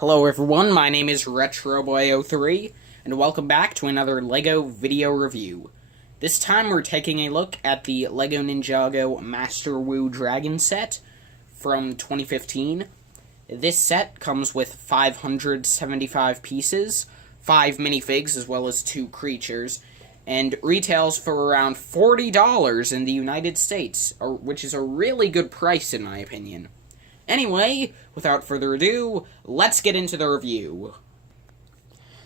Hello everyone, my name is RetroBoy03, and welcome back to another LEGO video review. This time we're taking a look at the LEGO Ninjago Master Wu Dragon set from 2015. This set comes with 575 pieces, 5 minifigs as well as 2 creatures, and retails for around $40 in the United States, which is a really good price in my opinion. Anyway, without further ado, let's get into the review.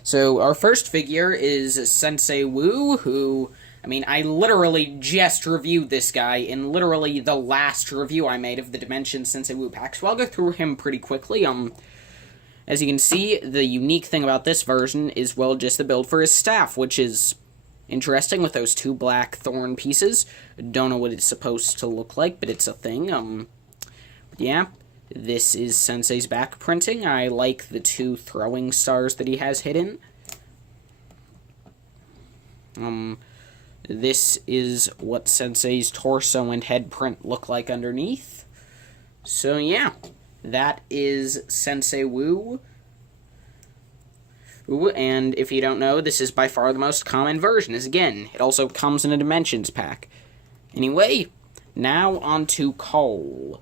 So, our first figure is Sensei Wu, who, I literally just reviewed this guy in literally the last review I made of the Dimension Sensei Wu pack, so I'll go through him pretty quickly. As you can see, the unique thing about this version is, well, just the build for his staff, which is interesting with those 2 black thorn pieces. Don't know what it's supposed to look like, but it's a thing. Yeah. This is Sensei's back printing. I like the 2 throwing stars that he has hidden. This is what Sensei's torso and head print look like underneath. So yeah, that is Sensei Wu. And if you don't know, this is by far the most common version, as again, it also comes in a Dimensions pack. Anyway, now on to Cole.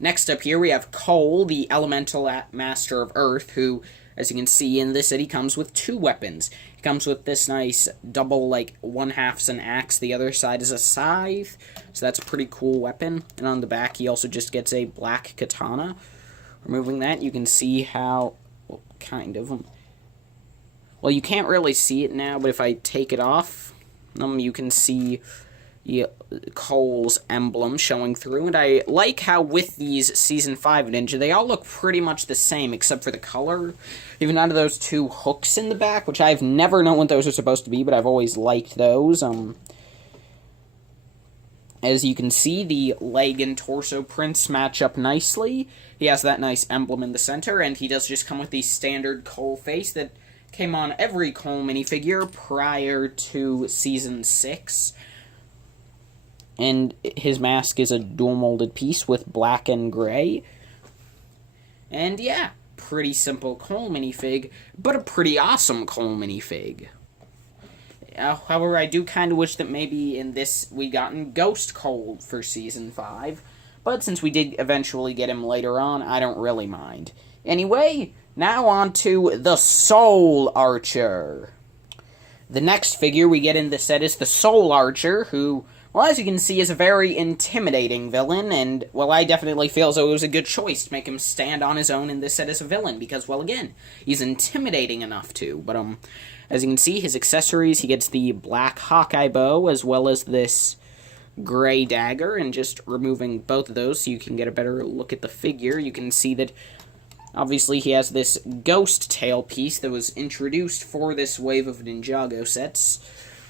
Next up here, we have Cole, the Elemental Master of Earth, who, as you can see in this set, he comes with 2 weapons. He comes with this nice double, one half's an axe, the other side is a scythe, so that's a pretty cool weapon. And on the back, he also just gets a black katana. Removing that, you can see how, well, kind of, well, you can't really see it now, but if I take it off, you can see Cole's emblem showing through, and I like how with these Season 5 Ninja, they all look pretty much the same, except for the color. Even out of those 2 hooks in the back, which I've never known what those are supposed to be, but I've always liked those. As you can see, the leg and torso prints match up nicely. He has that nice emblem in the center, and he does just come with the standard Cole face that came on every Cole minifigure prior to Season 6. And his mask is a dual-molded piece with black and gray. And yeah, pretty simple Cole minifig, but a pretty awesome Cole minifig. However, I do kind of wish that maybe in this we gotten Ghost Cole for Season 5, but since we did eventually get him later on, I don't really mind. Anyway, now on to the Soul Archer. The next figure we get in this set is the Soul Archer, who, well, as you can see, is a very intimidating villain, and, well, I definitely feel as though it was a good choice to make him stand on his own in this set as a villain, because, well, again, he's intimidating enough to. But, as you can see, his accessories, he gets the black Hawkeye bow, as well as this gray dagger, and just removing both of those so you can get a better look at the figure, you can see that, obviously, he has this ghost tail piece that was introduced for this wave of Ninjago sets,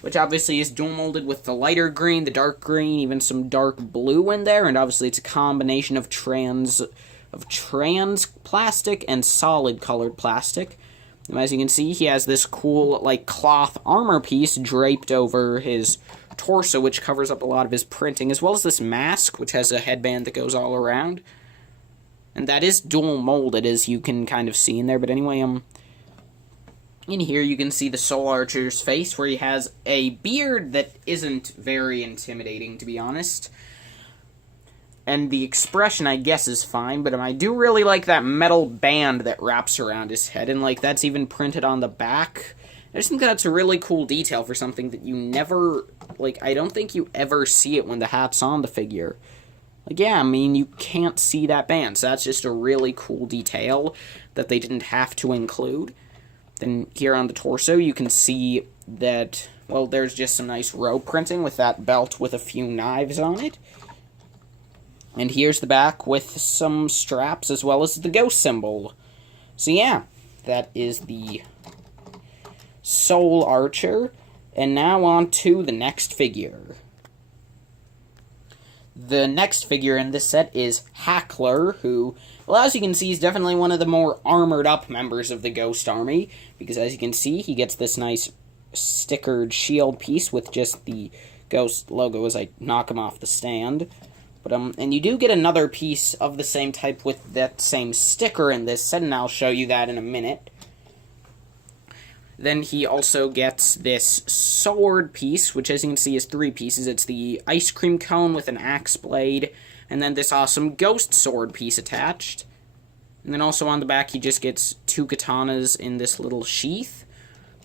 which obviously is dual-molded with the lighter green, the dark green, even some dark blue in there, and obviously it's a combination of trans plastic and solid-colored plastic. And as you can see, he has this cool, cloth armor piece draped over his torso, which covers up a lot of his printing, as well as this mask, which has a headband that goes all around. And that is dual-molded, as you can kind of see in there, but anyway, in here, you can see the Soul Archer's face, where he has a beard that isn't very intimidating, to be honest. And the expression, I guess, is fine, but I do really like that metal band that wraps around his head, and, that's even printed on the back. I just think that's a really cool detail for something that you never, I don't think you ever see it when the hat's on the figure. Yeah, you can't see that band, so that's just a really cool detail that they didn't have to include. Then here on the torso, you can see that, well, there's just some nice rope printing with that belt with a few knives on it. And here's the back with some straps as well as the ghost symbol. So yeah, that is the Soul Archer. And now on to the next figure. The next figure in this set is Hackler, who, well, as you can see, is definitely one of the more armored-up members of the Ghost Army, because as you can see, he gets this nice stickered shield piece with just the Ghost logo as I knock him off the stand. But, and you do get another piece of the same type with that same sticker in this set, and I'll show you that in a minute. Then he also gets this sword piece, which as you can see is 3 pieces. It's the ice cream cone with an axe blade, and then this awesome ghost sword piece attached. And then also on the back he just gets 2 katanas in this little sheath.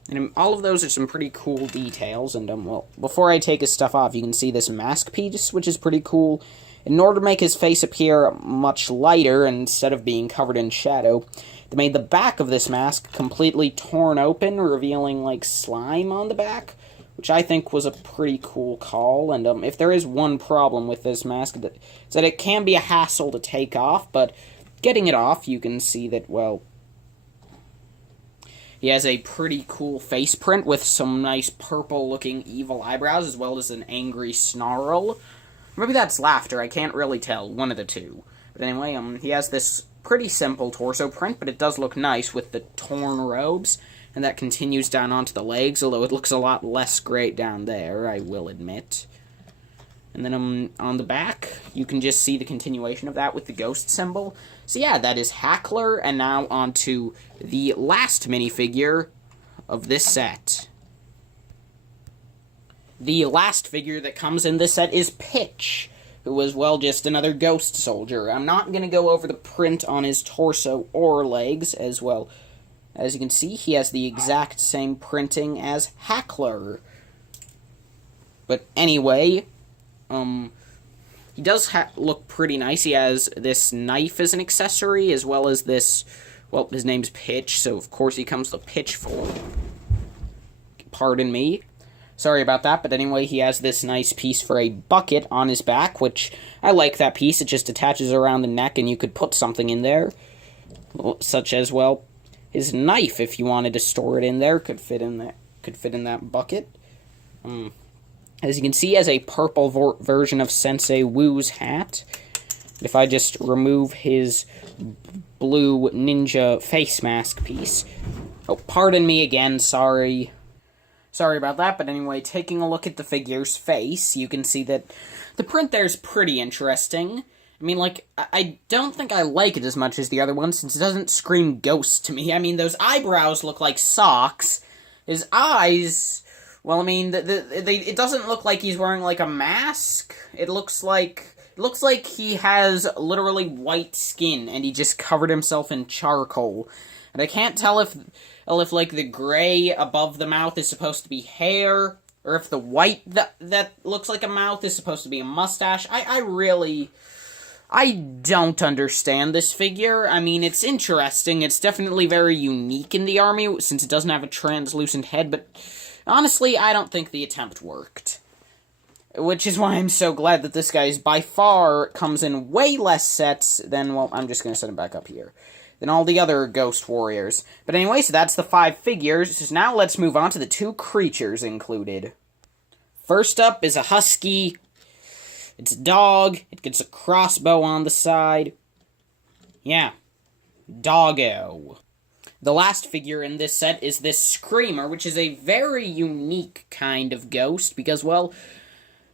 And all of those are some pretty cool details, and well, before I take his stuff off, you can see this mask piece, which is pretty cool. In order to make his face appear much lighter, instead of being covered in shadow, they made the back of this mask completely torn open, revealing, like, slime on the back, which I think was a pretty cool call. And if there is one problem with this mask, it's that it can be a hassle to take off, but getting it off, you can see that, well, he has a pretty cool face print with some nice purple-looking evil eyebrows, as well as an angry snarl. Maybe that's laughter, I can't really tell, one of the two. But anyway, he has this pretty simple torso print, but it does look nice with the torn robes, and that continues down onto the legs, although it looks a lot less great down there, I will admit. And then on the back, you can just see the continuation of that with the ghost symbol. So yeah, that is Hackler, and now on to the last minifigure of this set. The last figure that comes in this set is Pitch, who is, well, just another ghost soldier. I'm not going to go over the print on his torso or legs, as well. As you can see, he has the exact same printing as Hackler. But anyway, he does look pretty nice. He has this knife as an accessory, as well as this, well, his name's Pitch, so of course he comes with a pitchfork. Pardon me. Sorry about that, but anyway, he has this nice piece for a bucket on his back, which I like that piece. It just attaches around the neck, and you could put something in there, such as, well, his knife, if you wanted to store it in there, could fit in that bucket. As you can see, he has a purple version of Sensei Wu's hat. If I just remove his blue ninja face mask piece. Oh, pardon me again, sorry. Sorry about that, but anyway, taking a look at the figure's face, you can see that the print there's pretty interesting. I mean, like, I don't think I like it as much as the other one, since it doesn't scream ghost to me. I mean, those eyebrows look like socks. His eyes, well, I mean, it doesn't look like he's wearing, like, a mask. It looks like he has literally white skin, and he just covered himself in charcoal. And I can't tell if like, the gray above the mouth is supposed to be hair, or if the white that looks like a mouth is supposed to be a mustache. I don't understand this figure. I mean, it's interesting. It's definitely very unique in the army, since it doesn't have a translucent head, but honestly, I don't think the attempt worked. Which is why I'm so glad that this guy by far comes in way less sets than, well, I'm just going to set him back up here, than all the other Ghost Warriors. But anyway, so that's the 5 figures. So now let's move on to the 2 creatures included. First up is a Husky. It's a dog. It gets a crossbow on the side. Yeah. Doggo. The last figure in this set is this Screamer, which is a very unique kind of ghost, because, well,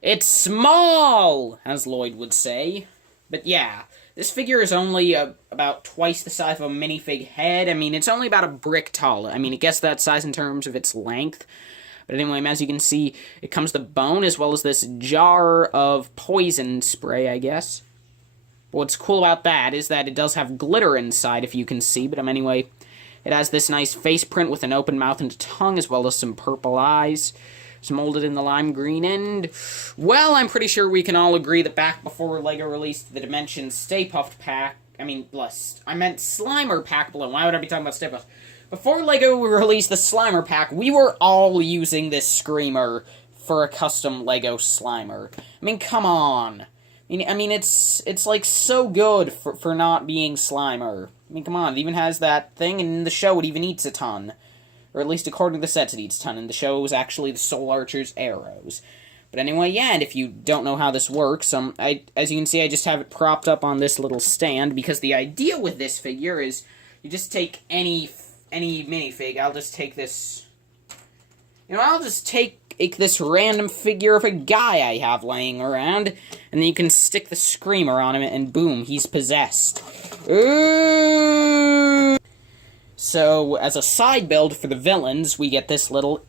it's small, as Lloyd would say. But yeah, this figure is only about twice the size of a minifig head. I mean, it's only about a brick tall. I mean, it gets that size in terms of its length. But anyway, as you can see, it comes with bone as well as this jar of poison spray, I guess. What's cool about that is that it does have glitter inside, if you can see. But anyway, it has this nice face print with an open mouth and tongue, as well as some purple eyes. It's molded in the lime green, and, well, I'm pretty sure we can all agree that back before LEGO released the Dimensions Stay Puft Pack, I meant Slimer Pack Balloon. Why would I be talking about Stay Puft? Before LEGO released the Slimer Pack, we were all using this Screamer for a custom LEGO Slimer. I mean, come on. I mean, it's like, so good for not being Slimer. I mean, come on, it even has that thing, and in the show it even eats a ton. Or at least according to the sets, it eats a ton. And the show was actually the Soul Archer's arrows. But anyway, yeah, and if you don't know how this works, as you can see, I just have it propped up on this little stand, because the idea with this figure is you just take any minifig. I'll just take this. I'll just take take this random figure of a guy I have laying around, and then you can stick the screamer on him, and boom, he's possessed. Ooh! So, as a side build for the villains, we get this little